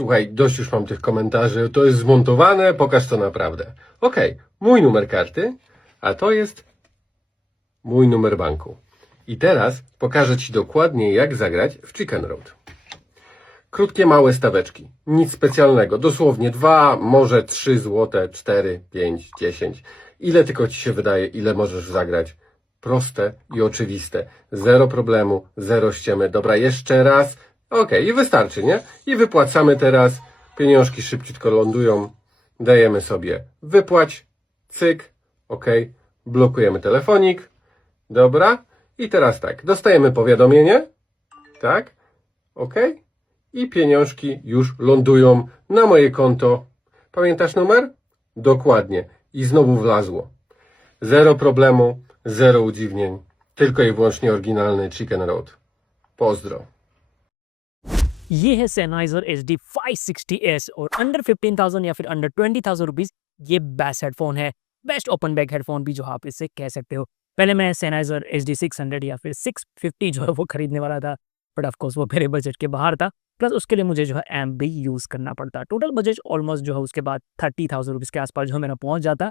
Słuchaj, dość już mam tych komentarzy, to jest zmontowane, pokaż to naprawdę. Okej, mój numer karty, a to jest mój numer banku. I teraz pokażę Ci dokładnie, jak zagrać w Chicken Road. Krótkie, małe staweczki. Nic specjalnego. Dosłownie 2, może 3 złote, 4, 5, 10. Ile tylko Ci się wydaje, ile możesz zagrać. Proste i oczywiste. Zero problemu, zero ściemy. Dobra, jeszcze raz. Okej, i wystarczy, nie? I wypłacamy teraz. Pieniążki szybciutko lądują. Dajemy sobie wypłać. Cyk. Okej. Blokujemy telefonik. Dobra. I teraz tak. Dostajemy powiadomienie. Tak. Okej. I pieniążki już lądują na moje konto. Pamiętasz numer? Dokładnie. I znowu wlazło. Zero problemu, zero udziwnień. Tylko i wyłącznie oryginalny Chicken Road. Pozdro. ये है Sennheiser HD 560S और under 15,000 या फिर under 20,000 rupees ये best headphone है, best open back headphone भी जो आप इससे कह सकते हो। पहले मैं Sennheiser HD 600 या फिर 650 जो है वो खरीदने वाला था, बट ऑफ कोर्स वो मेरे बजट के बाहर था, प्लस उसके लिए मुझे जो है एम्प भी यूज़ करना पड़ता। टोटल बजट ऑलमोस्ट जो है उसके बाद 30,000 रुपीज़ के आसपास जो मेरा पहुंच जाता,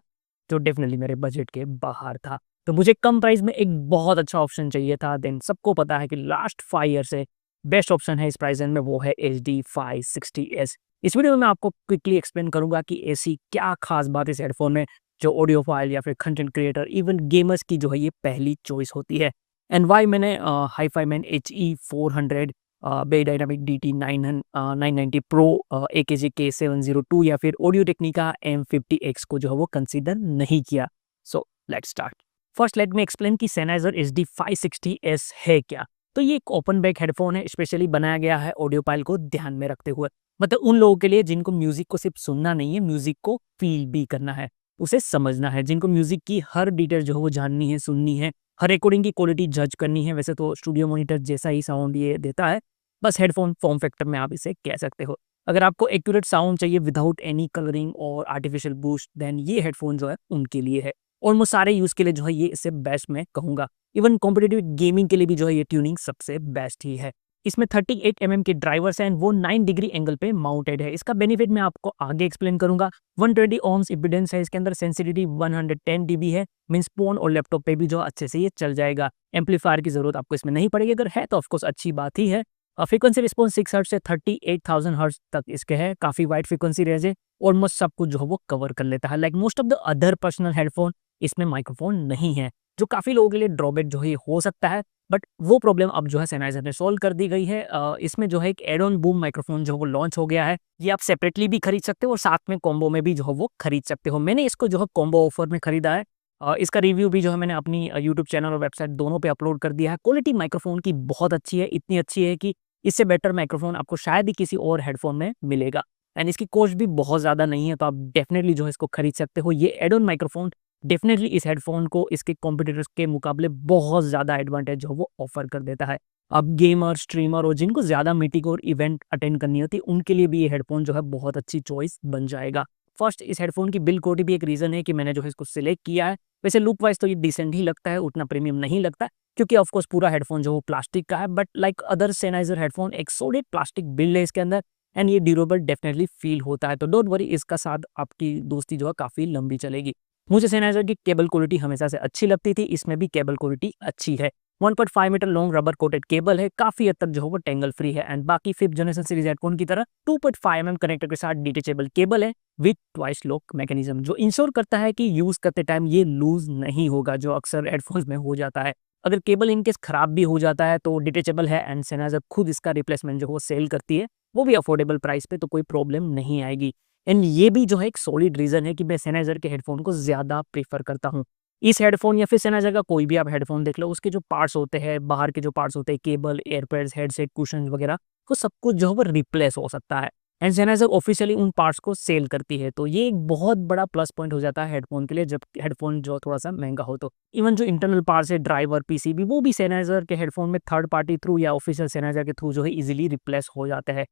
जो डेफिनेटली मेरे बजट के बाहर था। तो मुझे कम प्राइस में एक बहुत अच्छा ऑप्शन चाहिए था। देन सबको पता है कि लास्ट 5 ईयर से बेस्ट ऑप्शन है इस प्राइस रेंज में, वो है HD 560S। इस वीडियो में मैं आपको क्विकली एक्सप्लेन करूंगा कि ऐसी क्या खास बात इस हेडफोन में जो ऑडियो फाइल या फिर कंटेंट क्रिएटर इवन गेमर्स की जो है ये पहली चॉइस होती है। एंड वाई मैंने HiFiMan HE400 बे dynamic DT 990 Pro AKG K702 या फिर ऑडियो टेक्निका M50X को जो है वो कंसिडर नहीं किया। So let's start. First let me explain कि Sennheiser HD 560S है क्या। तो ये एक ओपन बैक हेडफोन है, स्पेशली बनाया गया है ऑडियो फाइल को ध्यान में रखते हुए। मतलब उन लोगों के लिए जिनको म्यूजिक को सिर्फ सुनना नहीं है, म्यूजिक को फील भी करना है, उसे समझना है, जिनको म्यूजिक की हर डिटेल जो है वो जाननी है, सुननी है, हर रिकॉर्डिंग की क्वालिटी जज करनी है। वैसे तो स्टूडियो मॉनिटर जैसा ही साउंड ये देता है, बस हेडफोन फॉर्म फैक्टर में आप इसे कह सकते हो। अगर आपको एक्यूरेट साउंड चाहिए विदाउट एनी कलरिंग और आर्टिफिशियल बूस्ट, देन ये हेडफोन जो है उनके लिए है। ऑलमोस्ट सारे यूज़ के लिए जो है ये इससे बेस्ट मैं कहूँगा। इवन कॉम्पिटिटिव गेमिंग के लिए भी जो है ये ट्यूनिंग सबसे बेस्ट ही है। इसमें 38 mm के ड्राइवर्स हैं एंड वो 9 डिग्री एंगल पे माउंटेड है। इसका बेनिफिट मैं आपको आगे एक्सप्लेन करूंगा। 120 ohms इम्पीडेंस है इसके अंदर, सेंसिटिविटी 110 dB है, मींस फोन और लैपटॉप पे भी जो अच्छे से ये चल जाएगा। एम्पलीफायर की जरूरत आपको इसमें नहीं पड़ेगी, अगर है तो ऑफकोर्स अच्छी बात ही है। फ्रीक्वेंसी रिस्पॉन्स 6 हर्ट्ज से 38,000 हर्ट्ज तक इसके है, काफी वाइड फ्रीक्वेंसी रेंज है, ऑलमोस्ट सब कुछ जो है वो कवर कर लेता है। Like most of the other personal headphone इसमें माइक्रोफोन नहीं है, जो काफ़ी लोगों के लिए ड्रॉबैक जो है ये हो सकता है, बट वो प्रॉब्लम अब जो है Sennheiser ने सॉल्व कर दी गई है। इसमें जो है एक एड ऑन बूम माइक्रोफोन जो है वो लॉन्च हो गया है। ये आप सेपरेटली भी खरीद सकते हो और साथ में कॉम्बो में भी जो है वो खरीद सकते हो। मैंने इसको जो है कॉम्बो ऑफर में खरीदा है। इसका रिव्यू भी जो है मैंने अपनी यूट्यूब चैनल और वेबसाइट दोनों पे अपलोड कर दिया है। क्वालिटी माइक्रोफोन की बहुत अच्छी है, इतनी अच्छी है कि इससे बेटर माइक्रोफोन आपको शायद ही किसी और हेडफोन में मिलेगा। एंड इसकी कॉस्ट भी बहुत ज़्यादा नहीं है, तो आप डेफिनेटली जो है इसको खरीद सकते हो। ये एड ऑन माइक्रोफोन डेफिनेटली इस हेडफोन को इसके कॉम्पिटिटर्स के मुकाबले बहुत ज़्यादा एडवांटेज जो वो ऑफर कर देता है। अब गेमर, स्ट्रीमर और जिनको ज़्यादा मीटिंग और इवेंट अटेंड करनी होती है, उनके लिए भी ये हेडफोन जो है बहुत अच्छी चॉइस बन जाएगा। फर्स्ट, इस हेडफोन की बिल्ड क्वालिटी भी एक रीज़न है कि मैंने जो है इसको सिलेक्ट किया है। वैसे लुक वाइज तो ये डिसेंट ही लगता है, उतना प्रीमियम नहीं लगता, क्योंकि ऑफकोर्स पूरा हेडफोन जो वो प्लास्टिक का है, but like other Sennheiser headphone एक सॉलिड प्लास्टिक बिल्ड है इसके अंदर एंड ये ड्यूरेबल डेफिनेटली फील होता है। तो डोंट वरी, इसका साथ आपकी दोस्ती जो है काफ़ी लंबी चलेगी। मुझे Sennheiser की केबल क्वालिटी हमेशा से अच्छी लगती थी, इसमें भी केबल क्वालिटी अच्छी है। 1.5 metre long rubber coated cable है, काफ़ी हद तक जो है वो टेंगल फ्री है। एंड बाकी 5th जनरेशन सीरीज हेडफोन की तरह 2.5 mm कनेक्टर के साथ डिटेचेबल केबल है विथ ट्वाइस लॉक मैकेनिज्म, जो इंश्योर करता है कि यूज़ करते टाइम ये लूज नहीं होगा, जो अक्सर हेडफोन्स में हो जाता है। अगर केबल इनकेस खराब भी हो जाता है तो डिटेचेबल है एंड Sennheiser खुद इसका रिप्लेसमेंट जो वो सेल करती है, वो भी अफोर्डेबल प्राइस पे, तो कोई प्रॉब्लम नहीं आएगी। एंड ये भी जो है एक सॉलिड रीज़न है कि मैं Sennheiser के हेडफोन को ज़्यादा प्रेफर करता हूँ। इस हेडफोन या फिर Sennheiser का कोई भी आप हेडफोन देख लो, उसके जो पार्ट्स होते हैं, बाहर के जो पार्ट्स होते हैं, केबल, एयरपैड्स, हेडसेट, कुशन वगैरह, वो सब कुछ जो है वो रिप्लेस हो सकता है। एंड Sennheiser ऑफिशियली उन पार्ट्स को सेल करती है, तो ये एक बहुत बड़ा प्लस पॉइंट हो जाता है हेडफोन के लिए, जब हेडफोन जो थोड़ा सा महंगा हो तो। इवन जो इंटरनल पार्ट्स है, ड्राइवर, पीसीबी, वो भी Sennheiser के हेडफोन में थर्ड पार्टी थ्रू या ऑफिशियल Sennheiser के थ्रू जो है इजीली रिप्लेस हो जाते हैं।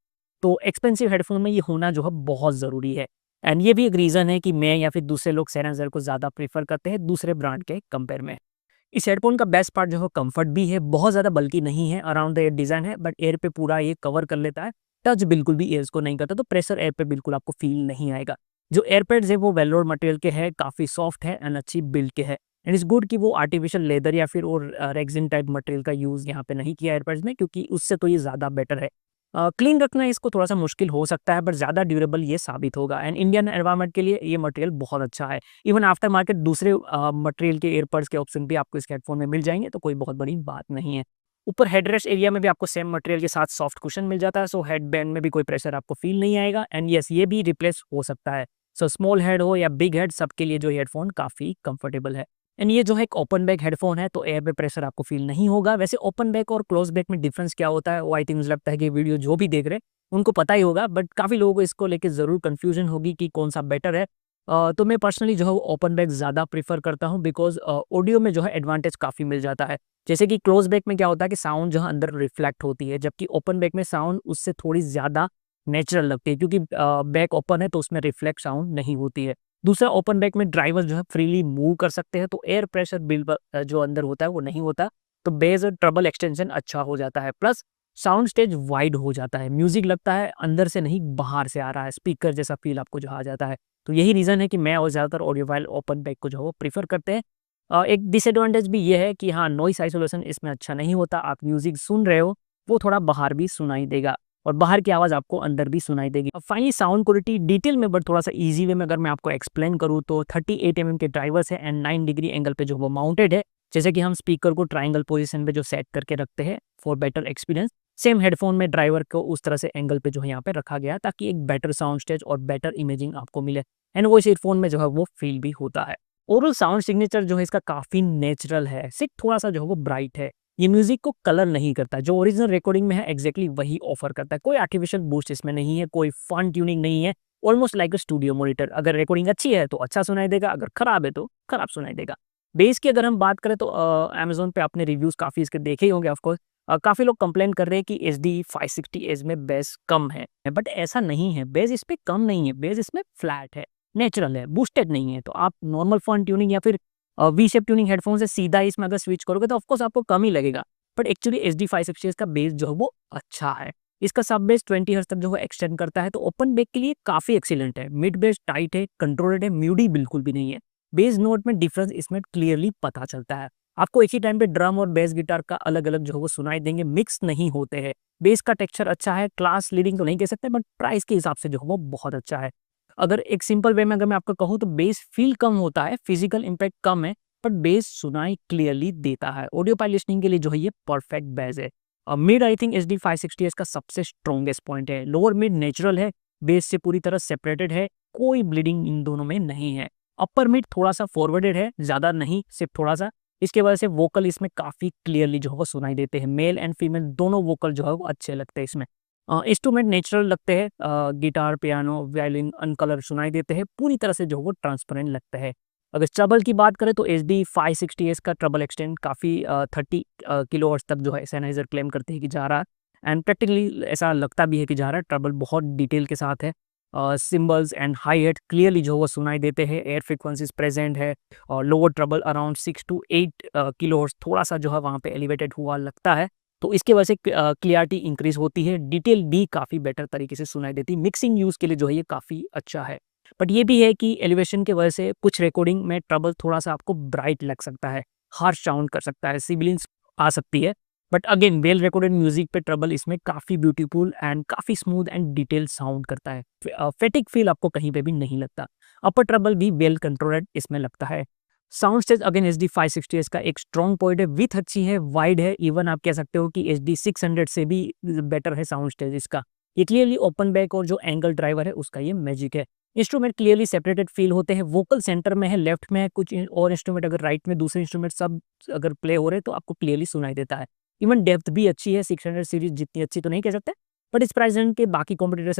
तो एक्सपेंसिव हेडफोन में ये होना जो है बहुत ज़रूरी है। एंड ये भी एक रीज़न है कि मैं या फिर दूसरे लोग Sennheiser को ज़्यादा प्रेफर करते हैं दूसरे ब्रांड के कंपेयर में। इस हेडफोन का बेस्ट पार्ट जो है कंफर्ट भी है, बहुत ज़्यादा बल्की नहीं है, अराउंड द एयर डिज़ाइन है, बट एयर पे पूरा ये कवर कर लेता है। टच बिल्कुल भी ईयर्स को नहीं करता, तो प्रेशर एयर पे बिल्कुल आपको फील नहीं आएगा। जो एयरपैड्स है वो वेलोर मटेरियल के हैं, काफ़ी सॉफ्ट है एंड अच्छी बिल्ड के है। एंड इट्स गुड कि वो आर्टिफिशियल लेदर या फिर और रेक्सिन टाइप मटेरियल का यूज़ यहाँ पे नहीं किया एयरपैड्स में, क्योंकि उससे तो ये ज़्यादा बेटर है। क्लीन रखना इसको थोड़ा-सा मुश्किल हो सकता है, बट ज़्यादा ड्यूरेबल ये साबित होगा एंड इंडियन एनवायरनमेंट के लिए ये मटेरियल बहुत अच्छा है। इवन आफ्टर मार्केट दूसरे मटेरियल के एयरपड्स के ऑप्शन भी आपको इस हेडफ़ोन में मिल जाएँगे, तो कोई बहुत बड़ी बात नहीं है। ऊपर हेडरेस्ट एरिया में भी आपको सेम मटेरियल के साथ सॉफ्ट कुशन मिल जाता है, सो हेडबैंड में भी कोई प्रेशर आपको फ़ील नहीं आएगा एंड येस, ये भी रिप्लेस हो सकता है। सो स्मॉल हेड हो या बिग हेड, सबके लिए जो हेडफ़ोन काफ़ी कंफर्टेबल है। एंड ये जो है एक ओपन बैक हेडफ़ोन है, तो एयर पे प्रेशर आपको फ़ील नहीं होगा। वैसे ओपन बैक और क्लोज़ बैक में डिफ़रेंस क्या होता है, वो आई थिंक मुझे लगता है कि वीडियो जो भी देख रहे हैं, उनको पता ही होगा, बट काफ़ी लोगों को इसको लेके ज़रूर कन्फ्यूज़न होगी कि कौन-सा बेटर है। तो मैं पर्सनली जो है वो ओपन बैक ज़्यादा प्रेफ़र करता हूँ, बिकॉज़ ऑडियो में जो है एडवांटेज काफ़ी मिल जाता है। जैसे कि क्लोज़ बैक में क्या होता है कि साउंड जो है अंदर रिफ्लेक्ट होती है, जबकि ओपन बैक में साउंड उससे थोड़ी ज़्यादा नेचुरल लगती है, क्योंकि बैक ओपन है तो उसमें रिफ्लेक्ट साउंड नहीं होती है। दूसरा, ओपन बैक में ड्राइवर जो है फ्रीली मूव कर सकते हैं, तो एयर प्रेशर जो अंदर होता है वो नहीं होता, तो बेस और ट्रबल एक्सटेंशन अच्छा हो जाता है। प्लस साउंड स्टेज वाइड हो जाता है, म्यूजिक लगता है अंदर से नहीं बाहर से आ रहा है, स्पीकर जैसा फील आपको जो आ जाता है। तो यही रीज़न है कि मैं और ज़्यादातर ऑडियोफाइल ओपन बैक को जो है वो प्रेफ़र करते हैं। एक डिसएडवांटेज भी ये है कि हाँ, नॉइस आइसोलेशन इसमें अच्छा नहीं होता। आप म्यूजिक सुन रहे हो, वो थोड़ा बाहर भी सुनाई देगा और बाहर की आवाज़ आपको अंदर भी सुनाई देगी। अब फाइनली साउंड क्वालिटी डिटेल में, बट थोड़ा-सा ईज़ी वे में अगर मैं आपको एक्सप्लेन करूँ, तो 38 एमएम के ड्राइवर्स हैं एंड 9 डिग्री एंगल पे जो वो माउंटेड है। जैसे कि हम स्पीकर को ट्रायंगल पोज़ीशन पे जो सेट करके रखते हैं for better experience, same headphone में ड्राइवर को उस तरह से एंगल पे जो है यहाँ पे रखा गया है, ताकि एक बेटर साउंड स्टेज और बेटर इमेजिंग आपको मिले एंड वो इस ईयरफ़ोन में जो है वो फ़ील भी होता है। ओवरऑल साउंड सिग्नेचर जो है इसका काफ़ी नेचुरल है, सिर्फ़ थोड़ा-सा जो है वो ब्राइट है। ये म्यूज़िक को कलर नहीं करता, जो ओरिजिनल रिकॉर्डिंग में है एग्ज़ैक्टली वही ऑफ़र करता है। कोई आर्टिफ़िशियल बूस्ट इसमें नहीं है, कोई फ़न ट्यूनिंग नहीं है, almost like a studio monitor. अगर रिकॉर्डिंग अच्छी है तो अच्छा सुनाई देगा, अगर खराब है तो खराब सुनाई देगा। बेस की अगर हम बात करें, तो अमेज़न पे आपने रिव्यूज़ काफ़ी इसके देखे ही होंगे ऑफ़ कोर्स। काफ़ी लोग कंप्लेन कर रहे हैं कि एचडी 560 एज में बेस कम है, बट ऐसा नहीं है, बेस इस पे कम नहीं है, बेस इसमें फ्लैट है, नेचुरल है, बूस्टेड नहीं है। तो आप नॉर्मल फ़न ट्यूनिंग या फिर वी शेप ट्यूनिंग हेडफ़ोन से सीधा इसमें अगर स्विच करोगे, तो ऑफ़ कोर्स आपको कम ही लगेगा। बट एक्चुअली एचडी 560 का बेस जो है वो अच्छा है। इसका सब बेस 20 हर्ट्ज़ तक जो है एक्सटेंड करता है, तो ओपन बेस के लिए काफ़ी एक्सीलेंट है। मिड बेस टाइट है, कंट्रोल्ड है, म्यूडी बिल्कुल भी नहीं है। बेस नोट में डिफरेंस इसमें क्लियरली पता चलता है। आपको एक ही टाइम पे ड्रम और बेस गिटार का अलग-अलग जो है वो सुनाई देंगे, मिक्स नहीं होते हैं। बेस का टेक्सचर अच्छा है, क्लास लीडिंग तो नहीं कह सकते, बट प्राइस के हिसाब से जो है वो बहुत अच्छा है। अगर एक सिंपल वे में अगर मैं आपको कहूँ, तो बेस फील कम होता है, फिजिकल इम्पैक्ट कम है, बट बेस सुनाई क्लियरली देता है। ऑडियो पाइल लिसनिंग के लिए जो है ये परफेक्ट बेस है। मिड आई थिंक एचडी 560 इसका सबसे स्ट्रॉन्गेस्ट पॉइंट है। लोअर मिड नेचुरल है, बेस से पूरी तरह सेपरेटेड है, कोई ब्लीडिंग इन दोनों में नहीं है। अपर मिड थोड़ा-सा फॉरवर्डेड है, ज़्यादा नहीं, सिर्फ थोड़ा-सा। इसकी वजह से वोकल इसमें काफ़ी क्लियरली जो है वो सुनाई देते हैं। मेल एंड फीमेल दोनों वोकल जो है वो अच्छे लगते हैं इसमें। इंस्ट्रूमेंट नेचुरल लगते हैं, गिटार, पियानो, वायलिन अनकलर सुनाई देते हैं, पूरी तरह से जो है वो ट्रांसपेरेंट लगता है। अगर ट्रबल की बात करें, तो एचडी 560 का ट्रबल एक्सटेंड काफ़ी 30 किलोहर्ट्ज़ तक जो है सेनाइज़र क्लेम करते हैं कि जा रहा है एंड प्रैक्टिकली ऐसा लगता भी है कि जा रहा है। ट्रबल बहुत डिटेल के साथ है। Symbols and high head clearly जो है वो सुनाई देते हैं, एयर फ्रीक्वेंसीज़ प्रेज़ेंट है और lower treble around 6 to 8 kilohertz थोड़ा-सा जो है वहाँ पे एलिवेटेड हुआ लगता है। तो इसकी वजह से क्लियरिटी इंक्रीज़ होती है, डिटेल भी काफ़ी बेटर तरीके से सुनाई देती है। मिक्सिंग यूज़ के लिए जो है ये काफ़ी अच्छा है। बट ये भी है कि एलिवेशन की वजह से कुछ रिकॉर्डिंग में ट्रबल थोड़ा-सा आपको ब्राइट लग सकता है, हार्श साउंड कर सकता है, सिबिलिंग्स आ सकती है। But again well recorded music पे ट्रबल इसमें काफ़ी ब्यूटीफुल एंड काफ़ी स्मूथ एंड डिटेल्ड साउंड करता है। फैटिग फील आपको कहीं पे भी नहीं लगता। अपर ट्रबल भी वेल कंट्रोल्ड इसमें लगता है। साउंड स्टेज अगेन एचडी 560 का एक स्ट्रॉन्ग पॉइंट है, विड्थ अच्छी है, वाइड है, इवन आप कह सकते हो कि एचडी 600 से भी बेटर है साउंड स्टेज इसका। ये क्लियरली ओपन बैक और जो एंगल ड्राइवर है उसका ये मैजिक है। इंस्ट्रूमेंट क्लियरली सेपरेटेड फील होते हैं, वोकल सेंटर में है, लेफ्ट में है, कुछ और इंस्ट्रूमेंट अगर राइट में, दूसरे इंस्ट्रूमेंट सब अगर प्ले हो रहे हैं तो आपको क्लियरली सुनाई देता है। इवन डेप्थ भी अच्छी है, 600 सीरीज़ जितनी अच्छी तो नहीं कह सकते, बट इस प्राइस रेंज के बाकी कॉम्पिटिटर से